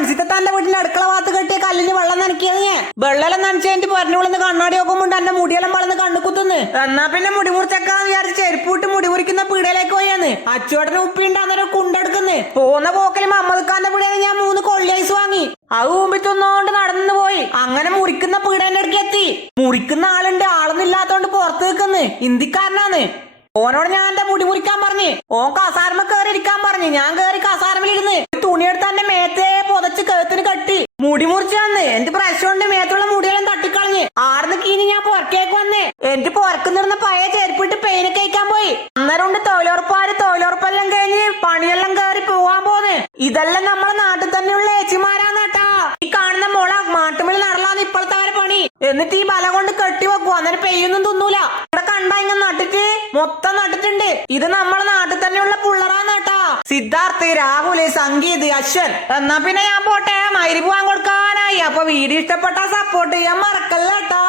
മനസ്സിത്തെ തന്റെ വീട്ടിന്റെ അടുക്കള ഭാഗത്ത് കെട്ടിയ കല്ലിന് വെള്ളം നനക്കിയത് ഞാൻ വെള്ളം നനച്ചതിന്റെ പറഞ്ഞോളന്ന് കണ്ണാടി നോക്കുമ്പോൾ എന്റെ മുടിയെല്ലാം വളർന്ന് കണ്ണു കുത്തുന്നു. എന്നാ പിന്നെ മുടി മുറിച്ചേക്കാന്ന് വിചാരിച്ച് ചെരുപ്പിട്ട് മുടി മുറിക്കുന്ന പീടയിലേക്ക് പോയാന്ന് അച്ചോട്ടന് ഉപ്പിണ്ടാന്നൊരു കുണ്ടെടുക്കുന്നു. പോകുന്ന പോക്കലും അമ്മദുക്കാന്റെ പീടയിൽ ഞാൻ 3 കൊള്ളി ഐസ് വാങ്ങി. അത് മുമ്പിൽ തിന്നോണ്ട് നടന്നു പോയി. അങ്ങനെ മുറിക്കുന്ന പീടേന്റെ അടുക്ക് എത്തി. മുറിക്കുന്ന ആളുണ്ട്, ആളൊന്നില്ലാത്തോണ്ട് പുറത്ത് നിൽക്കുന്നു. ഹിന്ദിക്കാരനാണ്. ഓനോട് ഞാൻ എന്റെ മുടി മുറിക്കാൻ പറഞ്ഞു. ഓൻ കസാരമ കയറി ഇരിക്കാൻ പറഞ്ഞു. ഞാൻ കയറി കസാരമിലിരുന്ന് തുണിയെടുത്ത് എന്റെ മേത്തെ പൊതച്ച് കഴുത്തിന് കെട്ടി മുടി മുറിച്ച് വന്ന് എന്റെ പ്രശ്നം കൊണ്ട് മേത്തുള്ള മുടിയെല്ലാം തട്ടിക്കളഞ്ഞ് ആടുന്ന് കീഞ്ഞ് ഞാൻ പുറക്കേക്ക് വന്ന് എന്റെ പുറക്കുന്നിരുന്ന പഴയ ചെരുപ്പിട്ട് പെയിന് കഴിക്കാൻ പോയി. അന്നേരം കൊണ്ട് തൊഴിലുറപ്പെല്ലാം കഴിഞ്ഞ് പണിയെല്ലാം കയറി പോവാൻ പോന്ന്. ഇതെല്ലാം നമ്മളെ നാട്ടിൽ തന്നെയുള്ള ഏച്ചിമാരാന്ന് കേട്ടാ. ഈ കാണുന്ന മോള മാട്ടുമിൽ നടലാന്ന് ഇപ്പോഴത്തെ അവരെ പണി. എന്നിട്ട് ഈ ബല കൊണ്ട് കെട്ടി വെക്കും. അന്നേരം പെയ്യൊന്നും തിന്നൂല. ഇവിടെ കണ്ടാ ഇങ്ങനെ നട്ടിട്ട് മൊത്തം നട്ടിട്ടുണ്ട്. ഇത് നമ്മളെ നാട്ടിൽ തന്നെയുള്ള പിള്ളറാന്ന് കേട്ടാ. സിദ്ധാർത്ഥ്, രാഹുല്, സംഗീത്, അശ്വൻ. എന്നാ പിന്നെ ഞാൻ പോട്ടെ, മൈരി പോവാൻ കൊടുക്കാനായി. അപ്പൊ വീഡിയോ ഇഷ്ടപ്പെട്ടാ സപ്പോർട്ട് ചെയ്യാൻ മറക്കല്ല കേട്ടാ.